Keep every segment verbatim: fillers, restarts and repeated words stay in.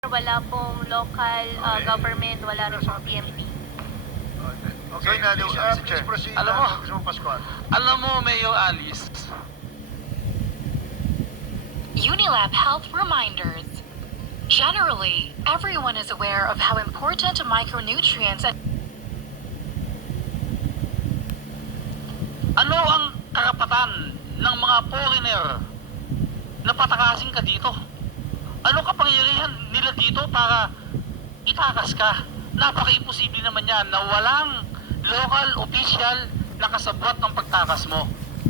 Wala pong local uh, Okay. government, wala rin pong P M P. Okay, So, in other- please, uh, please Chair, proceed, alam uh, mo- Congressman Pascual. Alam mo, Mayor Alice, Unilab Health reminders. Generally, everyone is aware of how important micronutrients and ano ang karapatan ng mga foreigner na patakasin ka dito? Ano kapangyarihan nila dito para itakas ka? Napaka-imposible naman yan na walang local official na kasabwat ng pagtakas mo.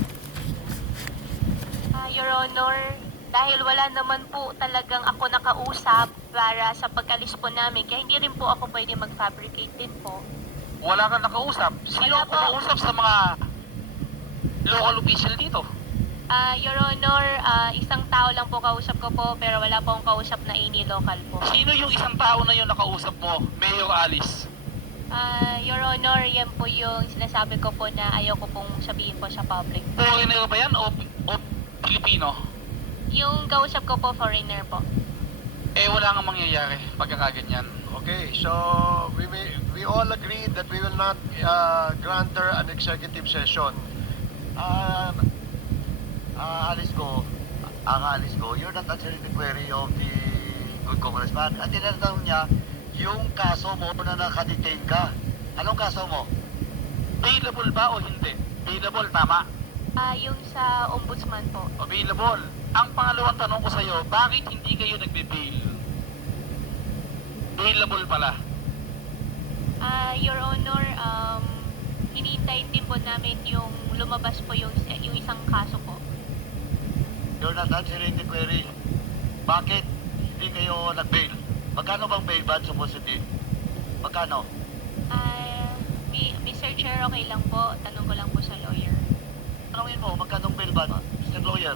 Uh, Your Honor, dahil wala naman po talagang ako nakausap para sa pagkalis po namin, kaya hindi rin po ako pwede mag-fabricate din po. Wala kang nakausap. Sino Wala ang po. kumausap sa mga local official dito? Uh, Your Honor, uh, isang tao lang po kausap ko po, pero wala po akong kausap na any local po. Sino yung isang tao na yung nakausap mo, Mayor Alice? Uh, Your Honor, yan po yung sinasabi ko po na ayaw ko pong sabihin po sa public. Foreigner ba yan o, o Pilipino? Yung kausap ko po, foreigner po. Eh wala nga mangyayari pagkakaganyan. Okay, so we may, we all agree that we will not uh, grant her an executive session. Um, uh, Alice Go, ang Alice Go, you're not answering the query of the good congressman. Ang tinatanong niya, yung kaso mo na nakadetain ka. Anong kaso mo? Available ba o hindi? Available, tama. Uh, yung sa ombudsman po. Available. Ang pangalawang tanong ko sa iyo, bakit hindi kayo nagbe-bail? Available pala. Ah, Your Honor, um, hinihintayin din po namin yung lumabas po yung, yung isang kaso po. You're not answering the query. Bakit hindi kayo nag-bail? Magkano bang bail ban supposedly? Magkano? Ah, Mi- Mister Chair, okay lang po. Tanong ko lang po sa lawyer. Tanongin mo, magkano bail ban, Mister Lawyer?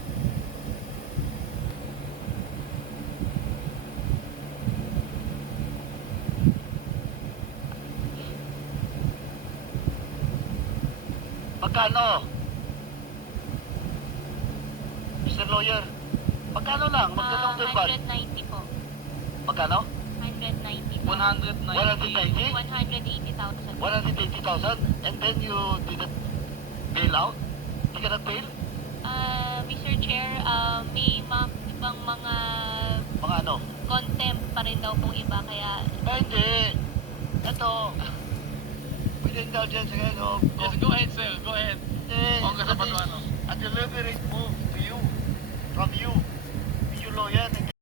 Magkano? Mister Lawyer, magkano lang? Magkano Ah, ang bail ban? one ninety po. Magkano? one ninety po. one hundred ninety. one ninety? one hundred eighty thousand. one hundred eighty thousand? And then you didn't bail out? Hindi ka nag-bail? Ah, Mister Chair, ah, may ma- ibang mga Mga ano? contempt pa rin daw pong iba, kaya Eh, hindi. Ito. With indulgence again of... Yes, go ahead, sir. Go ahead. Hindi. Congressman That is Paduano. a deliberate move to you. From you. You lawyer, hindi